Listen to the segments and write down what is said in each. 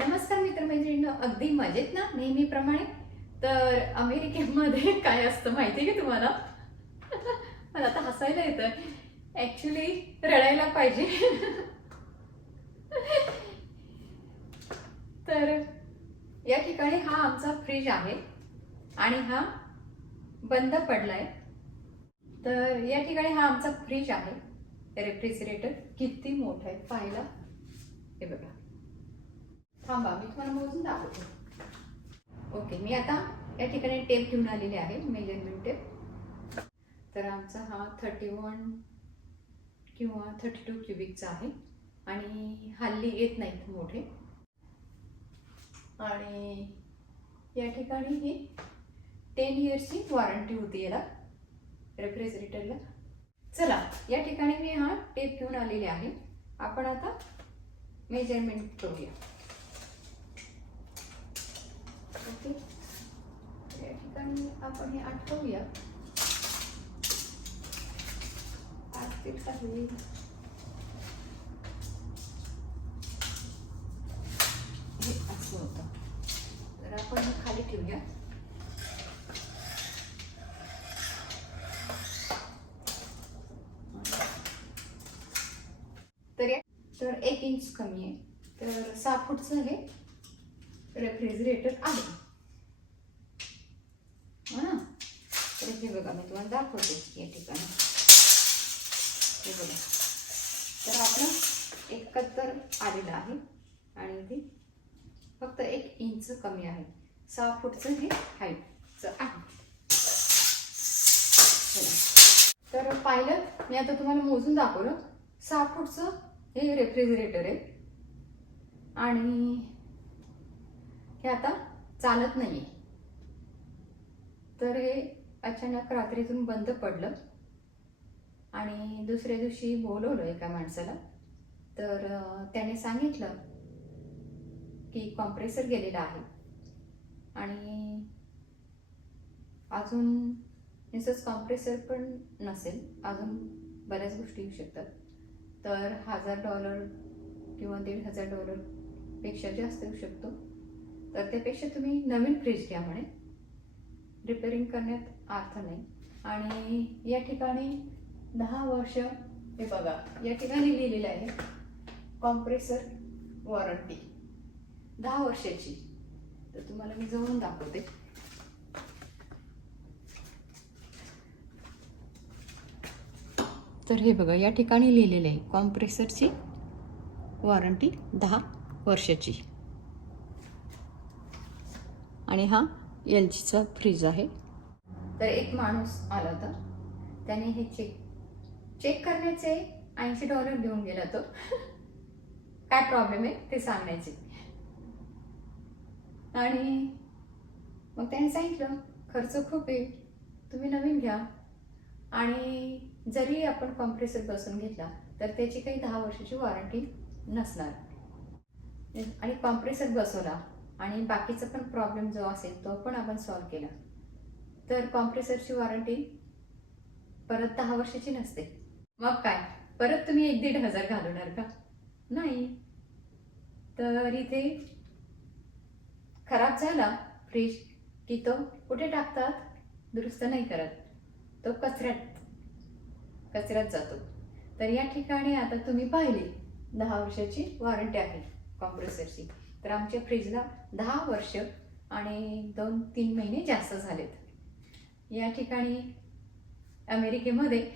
नमस्कार मित्रमैत्रिणींनो अगदी मजेत ना नेहमीप्रमाणे? तर अमेरिकेमध्ये काय असतं माहिती आहे का तुम्हाला? मला आता हसायला येतं ऍक्च्युली रडायला पाहिजे. तर या ठिकाणी हा आमचा फ्रीज आहे आणि हा बंद पडलाय. तर या ठिकाणी हा आमचा फ्रीज आहे. रेफ्रिजरेटर किती मोठा आहे पाहायला? हे बघा. थांबा मी तुम्हाला मोजून दाखवते. ओके मी आता या ठिकाणी टेप घेऊन आलेले आहे मेजरमेंट टेप तर आमचा हा थर्टी वन किंवा थर्टी टू क्युबिकचा आहे आणि हल्ली येत नाहीत मोठे. आणि या ठिकाणी ही टेन इयर्सची वॉरंटी होती याला रेफ्रिजरेटरला चला या ठिकाणी मी हा टेप घेऊन आलेले आहे. आपण आता मेजरमेंट करूया. ओके या ठिकाणी आपण हे आठवूया. ते काही हे असं होतं. तर आपण हे खाली ठेवूया. तर तर एक इंच कमी आहे. तर सहा फूट झाले. रेफ्रिजरेटर आहे हो ना तर हे बघा मी तुम्हाला दाखवते या ठिकाणी. हे बघा. तर आपलं एकाहत्तर आलेलं आहे आणि ते फक्त एक इंच कमी आहे. सहा फूटचं हे हाईटचं आहे. तर पाहिलं मी आता तुम्हाला मोजून दाखवलं. सहा फूटचं हे रेफ्रिजरेटर आहे. आणि हे आता चालत नाही तर हे अचानक रात्रीतून बंद पडलं. आणि दुसऱ्या दिवशी बोलवलं एका माणसाला. तर त्याने सांगितलं की कॉम्प्रेसर गेलेला आहे. आणि अजून नुसतंच कॉम्प्रेसर पण नसेल. अजून बऱ्याच गोष्टी येऊ शकतात. तर हजार डॉलर किंवा दीड हजार डॉलरपेक्षा जास्त येऊ शकतो. तर त्यापेक्षा तुम्ही नवीन फ्रीज घ्या म्हणे. रिपेअरिंग करण्यात अर्थ नाही. आणि या ठिकाणी दहा वर्ष हे बघा या ठिकाणी लिहिलेलं आहे कॉम्प्रेसर वॉरंटी दहा वर्षाची. तर तुम्हाला मी जवळून दाखवते. तर हे बघा या ठिकाणी लिहिलेलं आहे कॉम्प्रेसरची वॉरंटी दहा वर्षाची. आणि हा यांचीचा फ्रीज आहे. तर एक माणूस आला होता. त्याने हे चेक चेक करण्याचे ऐंशी डॉलर घेऊन गेला तो. काय प्रॉब्लेम आहे? ते सांगण्याचे आणि मग त्याने सांगितलं खर्च खूप आहे. तुम्ही नवीन घ्या. आणि जरी आपण कॉम्प्रेसर बसून घेतला तर त्याची काही दहा वर्षाची वॉरंटी नसणार. आणि कॉम्प्रेसर बसवला. आणि बाकीचा पण प्रॉब्लेम जो असेल तो पण आपण सॉल्व केला. तर कॉम्प्रेसरची वॉरंटी परत दहा वर्षाची नसते. मग काय? परत तुम्ही एक दीड हजार घालवणार का? नाही. तर इथे खराब झाला फ्रीज की तो कुठे टाकतात? दुरुस्त नाही करत. तो कचऱ्यात कचऱ्यात जातो. तर या ठिकाणी आता तुम्ही पाहिली दहा वर्षाची वॉरंटी आहे कॉम्प्रेसरची तर आमच्या फ्रीजला दहा वर्ष आणि दोन तीन महिने जास्त झालेत. या ठिकाणी अमेरिकेमध्ये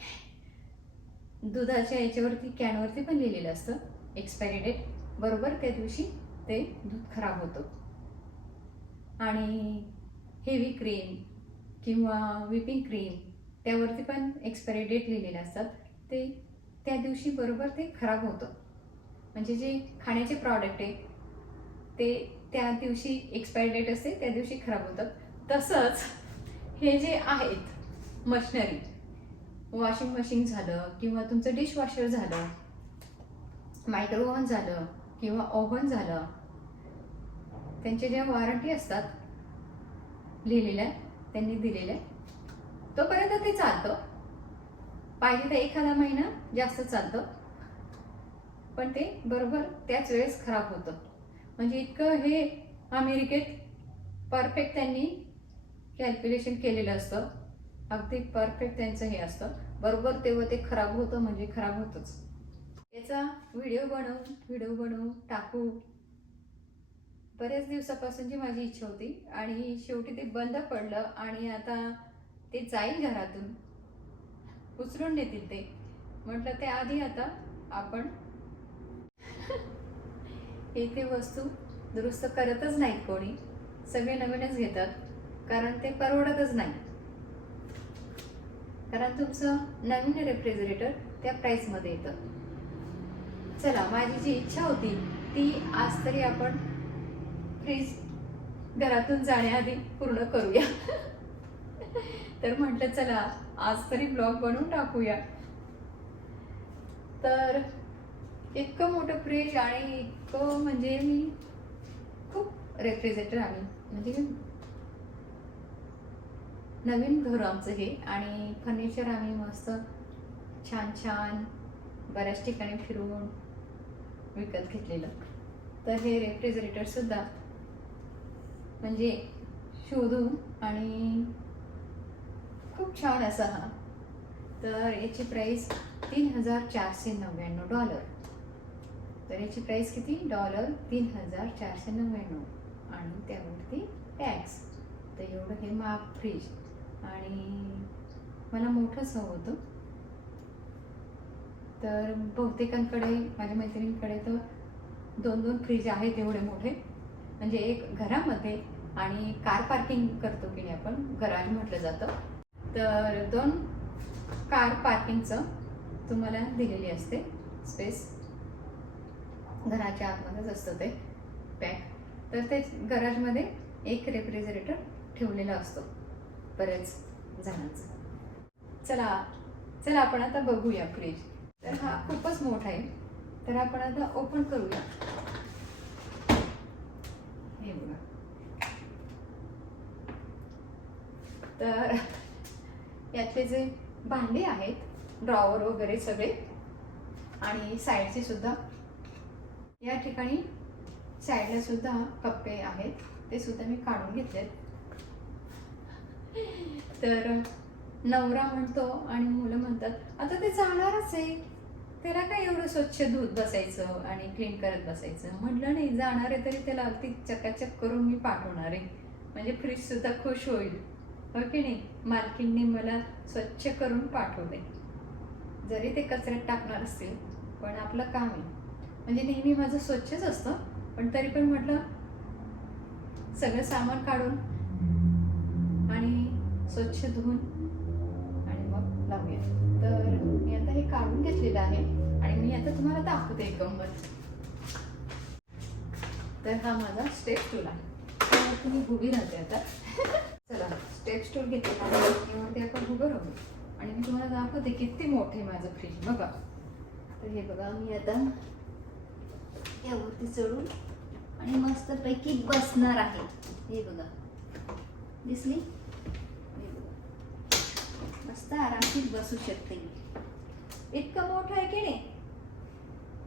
दुधाच्या याच्यावरती कॅनवरती पण लिहिलेलं असतं एक्सपायरी डेट बरोबर त्या दिवशी ते दूध खराब होतं. आणि हेवी क्रीम किंवा व्हिपिंग क्रीम त्यावरती पण एक्सपायरी डेट लिहिलेले असतात. ते त्या दिवशी बरोबर ते खराब होतं. म्हणजे जे खाण्याचे प्रॉडक्ट आहे ते त्या दिवशी एक्सपायरी डेट असते त्या दिवशी खराब होतात. तसंच हे जे आहेत मशनरी वॉशिंग मशीन झालं किंवा तुमचं डिशवॉशर झालं मायक्रो झालं किंवा ओव्हन झालं त्यांच्या ज्या वॉरंटी असतात लिहिलेल्या त्यांनी दिलेल्या तोपर्यंत ते चालतं. पाहिजे तर एखादा महिना जास्त चालतं. पण ते बरोबर त्याच वेळेस खराब होतं. म्हणजे इतकं हे अमेरिकेत परफेक्ट त्यांनी कॅल्क्युलेशन केलेलं असतं. अगदी परफेक्ट त्यांचं हे असतं. बरोबर तेव्हा ते खराब होतं म्हणजे खराब होतंच. याचा व्हिडिओ बनवू व्हिडिओ बनवू टाकू. बऱ्याच दिवसापासूनची माझी इच्छा होती आणि शेवटी ते बंद पडलं आणि आता ते जाईल घरातून. उचलून नेतील ते. म्हटलं ते आधी आता आपण येथे वस्तू दुरुस्त करतच नाहीत कोणी. सगळे नवीनच घेतात कारण ते परवडतच नाही. कारण तुमचं नवीन रेफ्रिजरेटर त्या प्राईसमध्ये येतं. चला माझी जी इच्छा होती ती आज तरी आपण फ्रीज घरातून जाण्याआधी पूर्ण करूया. तर म्हटलं चला आज तरी ब्लॉग बनवून टाकूया. तर इतकं मोठं फ्रीज आणि इतकं म्हणजे मी खूप रेफ्रिजरेटर आम्ही. म्हणजे नवीन घर आमचं हे आणि फर्निचर आम्ही मस्त छान छान बऱ्याच ठिकाणी फिरून विकत घेतलेलं. तर हे रेफ्रिजरेटरसुद्धा म्हणजे शोधून आणि खूप छान असा हा. तर याची प्राईस तीन हजार चारशे नव्याण्णव डॉलर तर याची प्राईस किती? डॉलर तीन हजार चारशे नव्याण्णव. आणि त्यावरती टॅक्स तर एवढं हे महाग फ्रीज आणि मला मोठंच हवं होतं. तर बहुतेकांकडे माझ्या मैत्रिणींकडे तर दोन दोन फ्रीज आहेत एवढे मोठे. म्हणजे एक घरामध्ये आणि कार पार्किंग करतो की नाही आपण गराज म्हटलं जातं. तर दोन कार पार्किंगचं तुम्हाला दिलेली असते. स्पेस घराच्या आतमध्येच असतं ते पॅक तर ते गराजमध्ये एक रेफ्रिजरेटर ठेवलेला असतो. बऱ्याच जणांचा. चला चला आपण आता बघूया फ्रीज तर हा खूपच मोठा आहे. तर आपण आता ओपन करूया. हे बघा. तर यातले जे भांडे आहेत ड्रॉवर वगैरे सगळे आणि साईडचे सुद्धा या ठिकाणी साईडला सुद्धा कप्पे आहेत. ते सुद्धा मी काढून घेतलेत. तर नवरा म्हणतो आणि मुलं म्हणतात आता ते जाणारच आहे. त्याला काय एवढं स्वच्छ धूत बसायचं आणि क्लीन करत बसायचं? म्हटलं नाही जाणार आहे तरी त्याला अगदी चकाचक करून मी पाठवणार आहे. म्हणजे फ्रीज सुद्धा खुश होईल. हो की नाही? मालकींनी मला स्वच्छ करून पाठवले जरी ते कचऱ्यात टाकणार असतील पण आपलं काम आहे. म्हणजे नेहमी माझं स्वच्छच असतं पण तरी पण म्हटलं सगळं सामान काढून आणि स्वच्छ धुवून आणि मग लावूया. तर मी आता हे काढून घेतलेलं आहे आणि मी आता तुम्हाला दाखवते एक तर हा माझा स्टेप स्टूल आहे. तुम्ही उभी राहते आता. चला स्टेप स्टूल घेतलेला आहे. आपण उभं राहू. आणि मी तुम्हाला दाखवते किती मोठे माझं फ्रीज बघा. तर हे बघा मी आता यावरती चढून आणि मस्तपैकी बसणार आहे. हे बघा. दिसली? मस्त आरामशीर बसू शकते मी. इतकं मोठं आहे की नाही?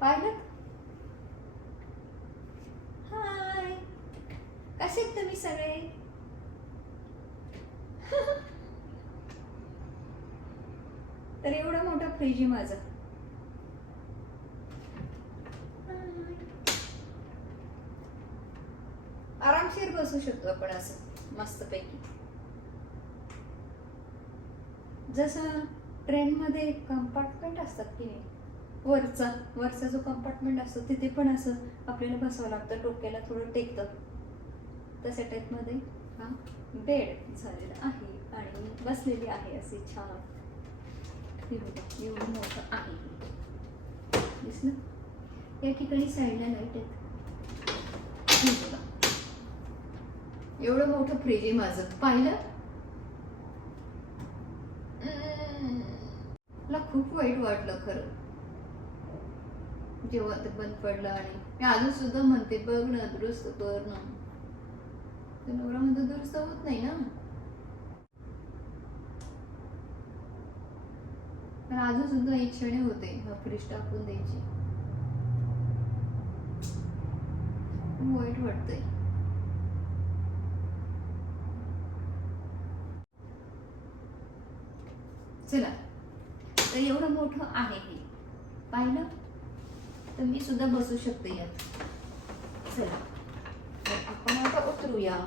पाहिलं? हाय. कसे तुम्ही सगळे? तर एवढं मोठं फ्रीज आहे माझं हाय. आरामशीर बसू शकतो आपण असं मस्तपैकी. जसं ट्रेनमध्ये कंपार्टमेंट असतात की नाही वरचा वरचा जो कंपार्टमेंट असतो तिथे पण असं आपल्याला बसावं लागतं डोक्याला थोडं टेकतं. तशा टाईपमध्ये हा बेड झालेला आहे आणि बसलेली आहे असे छान. एवढं मोठं आहे. दिसलं? या ठिकाणी साईडला लाइट आहेत. एवढं मोठं फ्रीज आहे माझं. पाहिलं? मला खूप वाईट वाटलं खरं. जेव्हा ते बंद पडलं आणि मी अजून सुद्धा म्हणते बघ ना दुरुस्त कर ना. नवरा म्हणतो दुरुस्त होत नाही ना. पण अजून सुद्धा इच्छाने होते हा फ्रीज टाकून द्यायची. वाईट वाटतंय. चला. तर एवढं मोठं आहे हे पाहिलं? तर मी सुद्धा बसू शकते यात. चला. तर आपण आता उतरूया.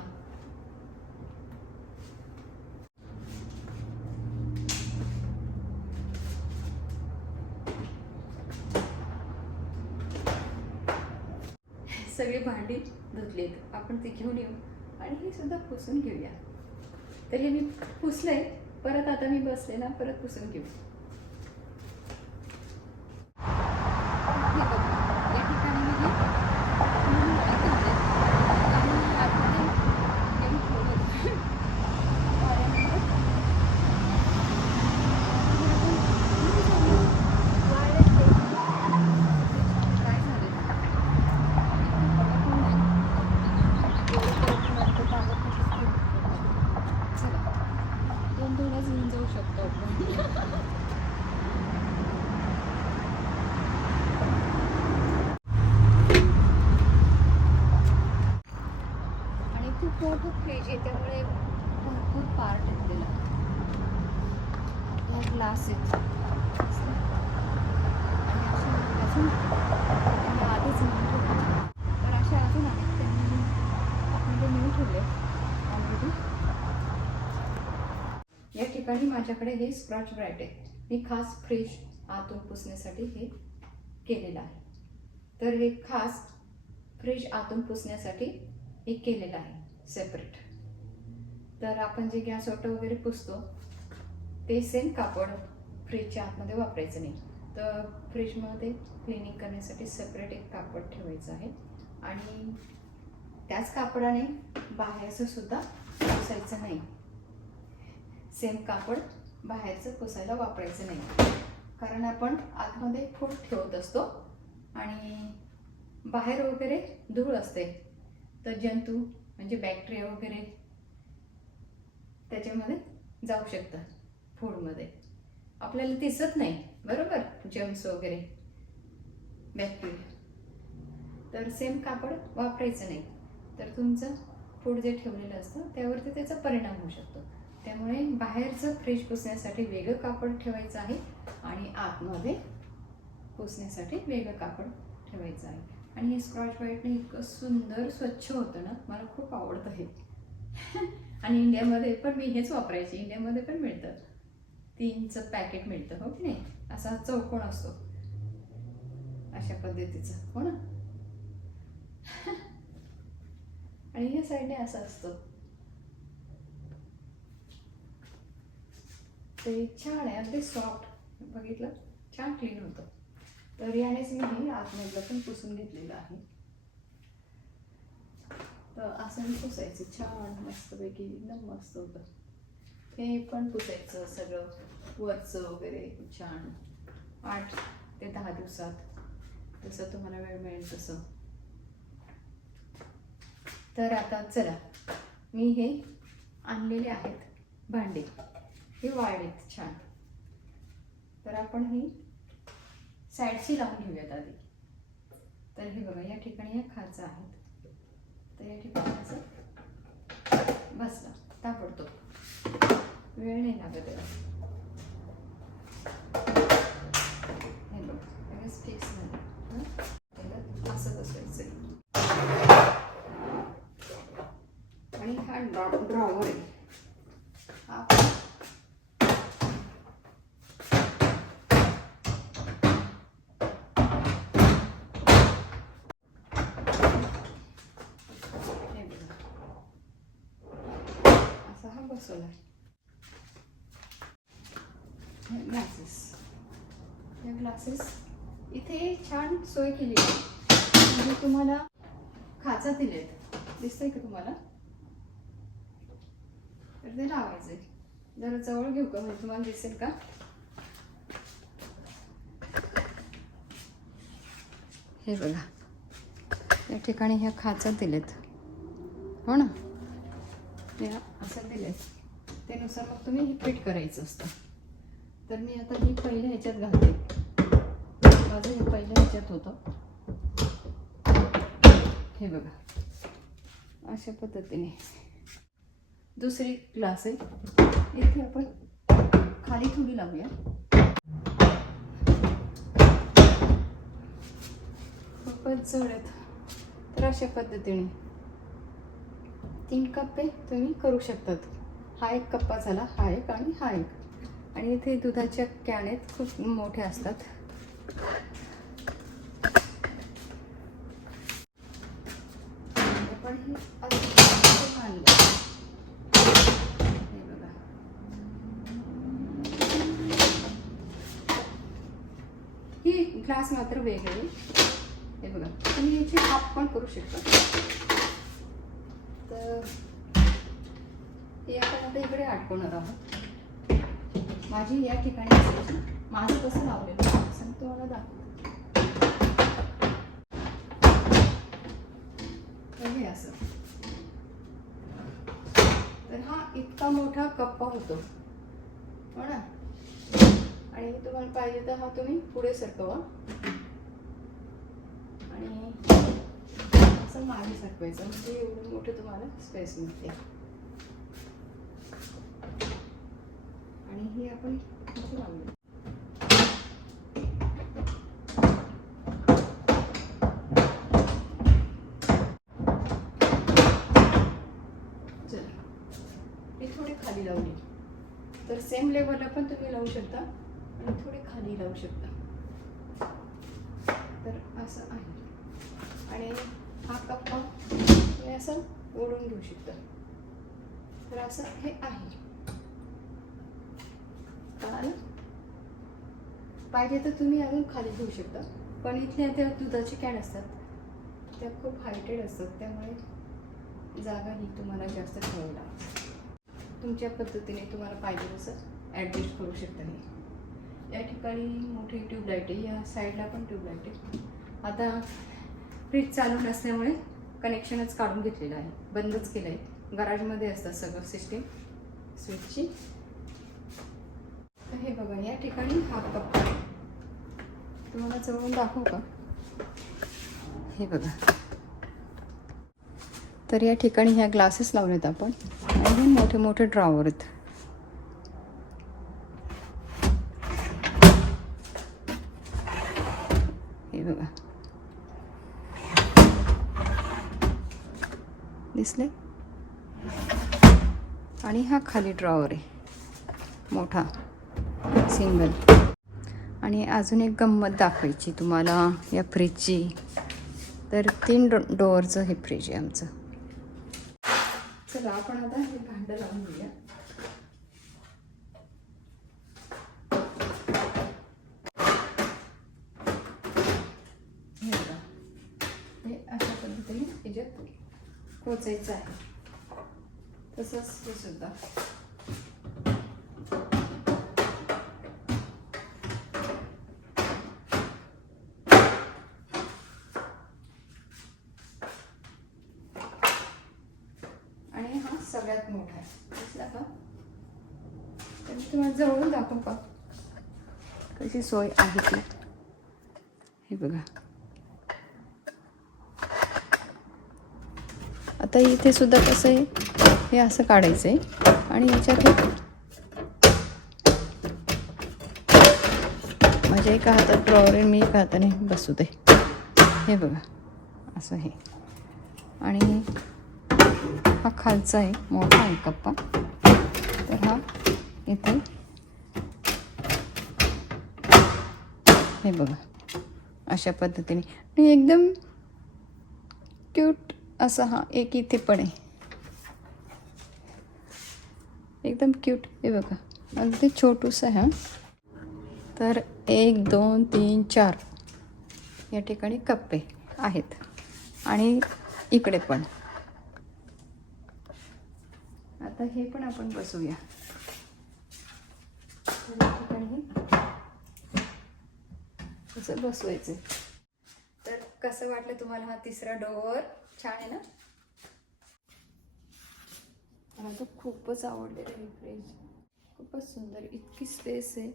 सगळी भांडी धुतलीत. आपण ती घेऊन येऊ. आणि हे सुद्धा पुसून घेऊया. तर हे मी पुसलंय. परत आता मी बसले ना परत पुसून घेऊ हे बघा, या ठिकाणी मी हे पूर्ण नाही धुतलंय. आणि आतमध्ये नेऊन ठेवलंय. वाळल्यानंतर वाळले ते. काय झालं? चला दोन दोनच घेऊन जाऊ शकतो आपण. आणि खूप मोठं फ्रीज आहे त्यामुळे भरपूर पार्ट आहेत त्याला. ग्लास आहेत आणि अशा अजून त्यांनी आधीच नेऊन ठेवले तर अशा अजून आहेत त्यांनी आपण ते नेऊन ठेवले ऑलरेडी या ठिकाणी माझ्याकडे हे स्क्रॉच ब्राईट आहे मी खास फ्रेश आतून पुसण्यासाठी हे केलेलं आहे. तर हे खास फ्रेश आतून पुसण्यासाठी हे केलेलं आहे सेपरेट तर आपण जे गॅस ओटं वगैरे पुसतो ते सेम कापड फ्रीजच्या आतमध्ये वापरायचं नाही. तर फ्रीजमध्ये क्लिनिंग करण्यासाठी सेपरेट एक कापड ठेवायचं आहे. आणि त्याच कापडाने बाहेरचं सुद्धा पुसायचं नाही. सेम कापड बाहेरचं पुसायला वापरायचं नाही. कारण आपण आतमध्ये फूड ठेवत असतो आणि बाहेर वगैरे धूळ असते. तर जंतू म्हणजे बॅक्टेरिया वगैरे त्याच्यामध्ये जाऊ शकतात फूडमध्ये. आपल्याला दिसत नाही बरोबर? जम्स वगैरे बॅक्टेरिया तर सेम कापड वापरायचं नाही. तर तुमचं फूड जे ठेवलेलं असतं त्यावरती त्याचा परिणाम होऊ शकतो. त्यामुळे बाहेरचं फ्रीज पुसण्यासाठी वेगळं कापड ठेवायचं आहे आणि आतमध्ये पुसण्यासाठी वेगळं कापड ठेवायचं आहे. आणि हे स्क्रॉच व्हाईटने इतकं सुंदर स्वच्छ होतं ना मला खूप आवडतं हे. आणि इंडियामध्ये पण मी हेच वापरायचे. इंडियामध्ये पण मिळतं. तीनचं पॅकेट मिळतं हो की नाही? असा चौकोन असतो. अशा पद्धतीचं हो ना? आणि ह्या साईडने असं असतं. ते छान आहे अगदी सॉफ्ट बघितलं? छान क्लीन होतं. तर यानेच मी हे आतमधलं पण पुसून घेतलेलं आहे. तर असं मी पुसायचं. छान मस्तपैकी एकदम मस्त होतं. हे पण पुसायचं सगळं. वरचं वगैरे छान. आठ ते दहा दिवसात. तसं तुम्हाला वेळ मिळेल तसं. तर आता चला. मी हे आणलेले आहेत भांडे. हे वाळलेत छान. तर आपण ही साईडशी लावून घेऊयात आधी. तर हे बघा या ठिकाणी या खाचा आहेत तर या ठिकाणी बसला ताबडतो वेळ नाही लागत त्याला हे बघा फिक्स झालं. हं? त्याला आणि हा ड्रॉ ड्रॉवर आहे हा हे बघा. असा हा बसवला ग्लासेस ग्लासेस इथे छान सोय केली आहे. म्हणजे तुम्हाला खाचा दिलेत. दिसतंय का तुम्हाला? तर ते लावायचे जरा जवळ घेऊ का? म्हणजे तुम्हाला दिसेल का? हे बघा. या ठिकाणी ह्या खाचा दिलेत. हो ना? या असं दिलेत. त्यानुसार मग तुम्ही हे फिट करायचं असतं. तर मी आता ही पहिल्या ह्याच्यात घालते. माझं हे पहिल्या ह्याच्यात होतं. हे बघा. अशा पद्धतीने. दुसरी ग्लास आहे. इथे आपण खाली थोडी लावूया. खूपच जड आहेत तर अशा पद्धतीने. तीन कप्पे तुम्ही करू शकतात. हा एक कप्पा झाला हा एक आणि हा एक. आणि इथे दुधाच्या कॅन आहेत खूप मोठ्या असतात पण हे असं मानलं हे बघा ही तर मात्र वेगळे. हे बघा. तुम्ही याची हाफ पण करू शकता. तर हे आपण आता इकडे अडकवणार आहोत. माझी या ठिकाणी माझं कसं लावलेलं सांगतो मला तुम्हाला हे असं. तर हा इतका मोठा कप्पा होतो. हो ना? आणि तुम्हाला पाहिजे तर हा तुम्ही पुढे सरकवा. आणि असं मागे सरकवायचं म्हणजे एवढं मोठं तुम्हाला स्पेस मिळते आणि ही आपण इथे लावूया थोडी खाली लावली तर सेम लेवलला पण तुम्ही लावू शकता आणि थोडी खाली लावू शकता तर असं आहे. आणि हा कप्पा तुम्ही असं ओढून घेऊ शकता. तर असं हे आहे. कळालं पाहिजे तर तुम्ही अजून खाली घेऊ शकता. पण इथल्या त्या दुधाचे कॅन असतात. त्या खूप हायटेड असतात. त्यामुळे जागा ही तुम्हाला जास्त ठेवावी लागते. तुमच्या पद्धतीने तुम्हाला पाहिजे तसं ॲडजस्ट करू शकता नाही या ठिकाणी मोठी ट्यूबलाईट आहे. या साईडला पण ट्यूबलाईट आहे. आता फ्रीज चालू नसल्यामुळे कनेक्शनच काढून घेतलेलं आहे. बंदच केलं आहे गराजमध्ये असतं सगळं सिस्टीम. स्विचची. तर हे बघा या ठिकाणी हा कप तुम्हाला जवळून दाखवू का? हे बघा. तर या ठिकाणी ह्या ग्लासेस लावलेत आपण. आणि हे मोठे मोठे ड्रॉवर आहेत हे बघा दिसले. आणि हा खाली ड्रॉवर आहे. मोठा. सिंगल आणि अजून एक गंमत दाखवायची तुम्हाला या फ्रीजची तर तीन डो डोअरचं हे फ्रीज आहे आमचं. चला आपण आता हे भांडं लावून घेऊया. हे अशा पद्धतीने पोचायचं आहे. तसंच हे सुद्धा. आणि हा सगळ्यात मोठा आहे. दिसला का? तर मी तुम्हाला जवळून दाखवू का? कशी सोय आहे ती? हे बघा. आता इथे सुद्धा कसं आहे? हे असं काढायचं आहे आणि याच्यात माझ्या एका हातात ड्रॉवर आहे मी एका हाताने बसू दे. हे बघा असं हे. आणि हा खालचा आहे मोठा आहे कप्पा. तर हा इथे. हे बघा अशा पद्धतीने. आणि एकदम क्यूट असं हा एक इथे पण आहे. एकदम क्यूट हे बघा. अगदी छोटूस आहे हा. तर एक दोन तीन चार या ठिकाणी कप्पे आहेत. आणि इकडे पण. आता हे पण आपण बसूया. ठिकाणी कसं बसवायचं तर कसं वाटलं तुम्हाला हा तिसरा डोअर? छान आहे ना? मला तर खूपच आवडलेलं हे फ्रीज खूपच सुंदर इतकी स्पेस आहे.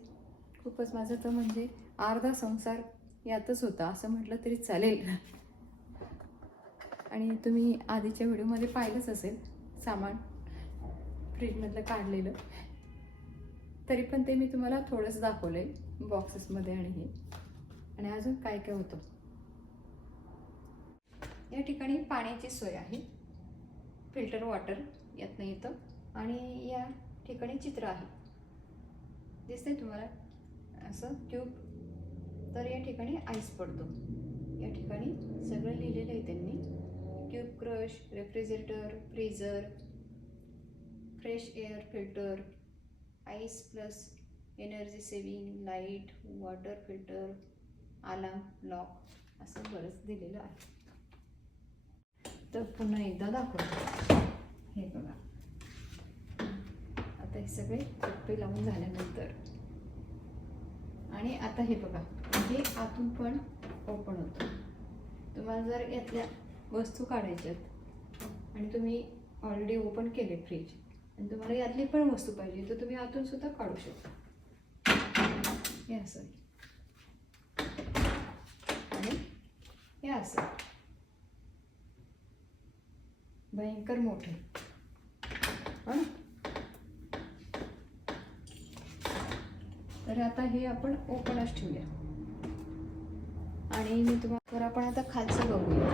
खूपच माझं तर म्हणजे अर्धा संसार यातच होता असं म्हटलं तरी चालेल. आणि तुम्ही आधीच्या व्हिडिओमध्ये पाहिलंच असेल सामान फ्रीजमधलं काढलेलं. तरी पण ते मी तुम्हाला थोडंसं दाखवलं आहे बॉक्सेसमध्ये आणि हे. आणि अजून काय काय होतं? या ठिकाणी पाण्याची सोय आहे. फिल्टर वॉटर यातनं येतं आणि या ठिकाणी चित्र आहे. दिसतंय तुम्हाला? असं ट्यूब तर या ठिकाणी आईस पडतो. या ठिकाणी सगळं लिहिलेलं आहे त्यांनी. Tube crush refrigerator freezer fresh air filter ice plus energy saving light water filter alarm lock असं बरंच दिलेलं आहे. तर पुन्हा एकदा दाखवतो. हे बघा. आता हे सगळे चप्पे लावून झाल्यानंतर. आणि आता हे बघा हे आतून पण ओपन होतं. तुम्हाला जर यातल्या वस्तू काढायच्यात आणि तुम्ही ऑलरेडी ओपन केले फ्रीज आणि तुम्हाला यातली पण वस्तू पाहिजे तर तुम्ही आतून सुद्धा काढू शकता. हे असं. आणि हे असं. भयंकर मोठे. हां? तर आता हे आपण ओपनच ठेवूया. आणि मी तुम्हाला तर आपण आता खालचं बघूया.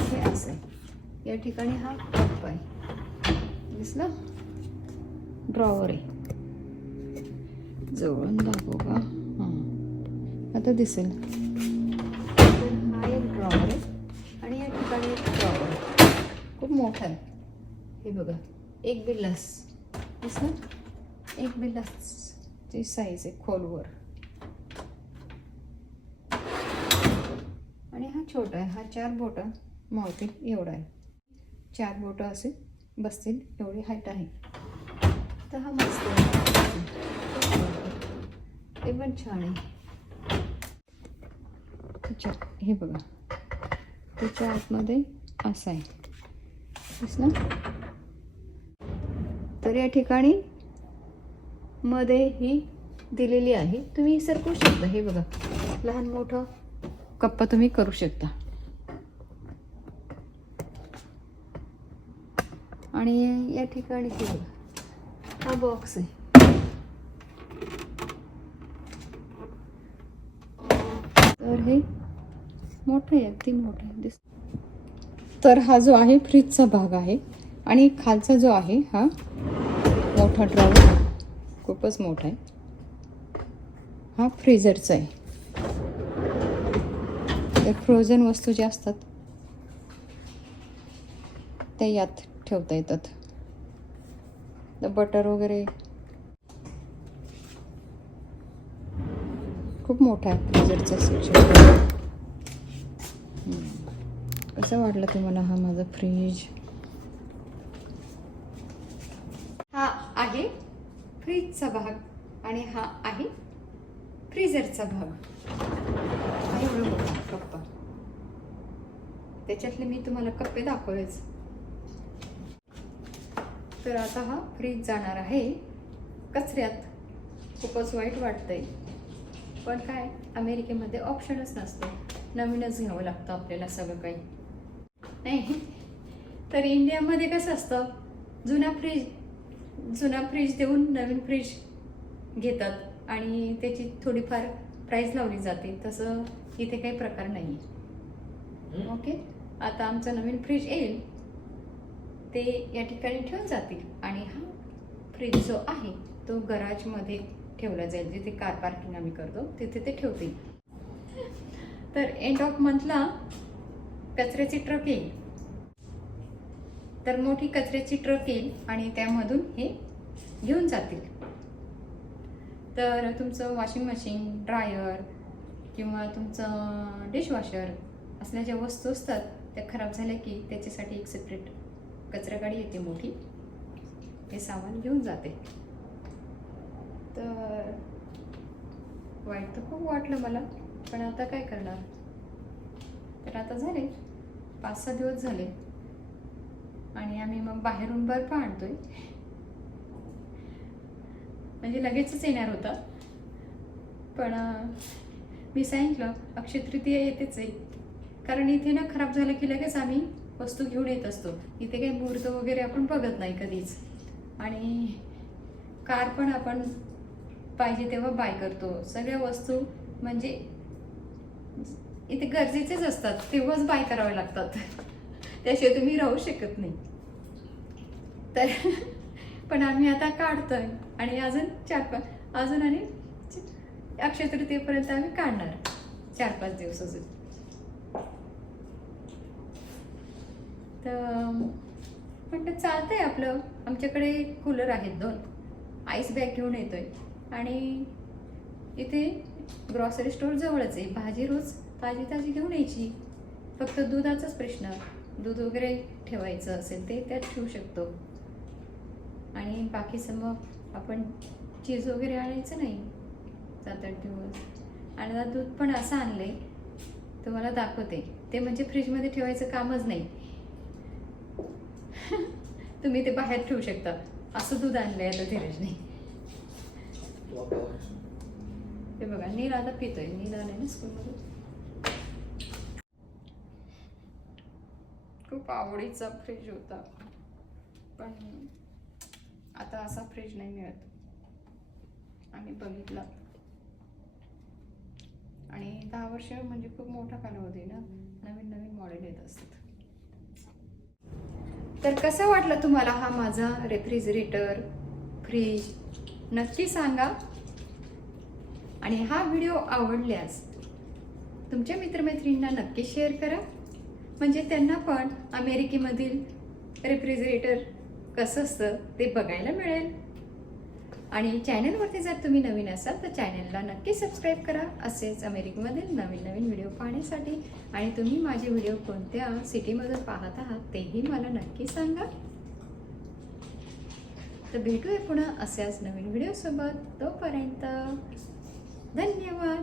हे असं. आहे या ठिकाणी हा कप आहे. दिसला? ड्रॉवर आहे. जवळून दाखवू का? हां. आता दिसेल. हा एक ड्रॉवर आहे. खूप मोठा. आहे हे बघा एक बिल्लास दिसलं? एक बिल्लासची साईज आहे खोलवर. आणि हा छोटा आहे हा चार बोटं मावतील एवढा आहे. चार बोटं असे बसतील एवढी हाईट आहे. तर हा मस्त ते पण छान आहे. त्याच्या हे बघा. त्याच्या आतमध्ये असा आहे. दिसलं तर या ठिकाणी मध्ये ही दिलेली आहे. तुम्ही सरकू शकता. हे बघा. लहान मोठं कप्पा तुम्ही करू शकता. आणि या ठिकाणी हे बघा. हा बॉक्स आहे. तर हे मोठं आहे. अगदी मोठं आहे. दिस तर हा जो आहे फ्रीजचा भाग आहे. आणि खालचा जो आहे हा मोठा ड्रॉवर खूपच मोठा आहे. हा फ्रीजरचा आहे. तर फ्रोझन वस्तू ज्या असतात त्या यात ठेवता येतात. तर बटर वगैरे खूप मोठा आहे फ्रीजरचा सेक्शन असं वाटलं तुम्हाला हा माझा फ्रीज हा आहे फ्रीजचा भाग आणि हा आहे फ्रीजरचा भाग. कप्पा. त्याच्यातले मी तुम्हाला कप्पे दाखवलेच. तर आता हा फ्रीज जाणार आहे. कचऱ्यात खूपच वाईट वाटतंय. पण काय अमेरिकेमध्ये ऑप्शनच नसतं. नवीनच घ्यावं लागतं आपल्याला सगळं काही. नाही. तर इंडियामध्ये कसं असतं जुना फ्रीज जुना फ्रीज देऊन नवीन फ्रीज घेतात आणि त्याची थोडीफार प्राईस लावली जाते. तसं इथे काही प्रकार नाही आहे ओके आता आमचं नवीन फ्रीज येईल ते या ठिकाणी ठेवून जातील आणि हा फ्रीज जो आहे तो गराजमध्ये ठेवला जाईल. जिथे कार पार्किंग आम्ही करतो तिथे ते ठेवतील. तर एंड ऑफ मंथला कचऱ्याची ट्रक येईल. तर मोठी कचऱ्याची ट्रक येईल आणि त्यामधून हे घेऊन जातील. तर तुमचं वॉशिंग मशीन ड्रायर किंवा तुमचं डिशवॉशर असल्या ज्या वस्तू असतात त्या खराब झाल्या की त्याच्यासाठी एक सेपरेट कचरा गाडी येते मोठी. हे सामान घेऊन जाते. तर वाईट तर खूप वाटलं मला पण आता काय करणार? तर आता झाले. पाच सहा दिवस झाले. आणि आम्ही मग बाहेरून बर्फ आणतोय. म्हणजे लगेचच येणार होता. पण मी सांगितलं अक्षय तृतीया येतेच आहे. कारण इथे ना खराब झालं की लगेच आम्ही वस्तू घेऊन येत असतो. इथे काही मुहूर्त वगैरे आपण बघत नाही कधीच. आणि कार पण आपण पाहिजे तेव्हा बाय करतो. सगळ्या वस्तू म्हणजे इथे गरजेचेच असतात तेव्हाच बाय करावे लागतात. त्याशिवाय तुम्ही राहू शकत नाही. तर पण आम्ही आता काढतोय. आणि अजून चार पाच अजून आणि अक्षय तृतीयेपर्यंत आम्ही काढणार. चार पाच दिवस अजून. तर म्हटलं चालतंय आपलं. आमच्याकडे कूलर आहेत दोन. आईस बॅग घेऊन येतोय. आणि इथे ग्रॉसरी स्टोर जवळच आहे. भाजी रोज ताजी ताजी घेऊन यायची. फक्त दुधाचाच प्रश्न. दूध वगैरे ठेवायचं असेल ते त्यात ठेवू शकतो. आणि बाकीचं मग आपण चीज वगैरे आणायचं नाही. सात आठ दिवस. आणि आता दूध पण असं आणले तुम्हाला दाखवते. ते म्हणजे फ्रीजमध्ये ठेवायचं कामच नाही. तुम्ही ते बाहेर ठेवू शकता. असं दूध आणलंय आता धीरजने. ते बघा नील आता पितोय. नील आलाय ना स्कूलमध्ये खूप आवडीचा फ्रीज होता. पण आता असा फ्रीज नाही मिळत. आम्ही बघितला. आणि दहा वर्ष म्हणजे खूप मोठा कालावधी ना? नवीन नवीन मॉडेल येत असतात. तर कसं वाटलं तुम्हाला हा माझा रेफ्रिजरेटर फ्रीज नक्की सांगा. आणि हा व्हिडिओ आवडल्यास तुमच्या मित्रमैत्रिणींना नक्की शेअर करा. म्हणजे त्यांना पण अमेरिकेमधील रेफ्रिजरेटर कसं असतं ते बघायला मिळेल. आणि चॅनलवरती जर तुम्ही नवीन असाल तर चॅनलला नक्की सबस्क्राईब करा. असेच अमेरिकेमधील नवीन नवीन व्हिडिओ पाहण्यासाठी. आणि तुम्ही माझे व्हिडिओ कोणत्या सिटीमधून पाहत आहात तेही मला नक्की सांगा. तर भेटूया पुन्हा अशाच नवीन व्हिडिओसोबत. तोपर्यंत धन्यवाद.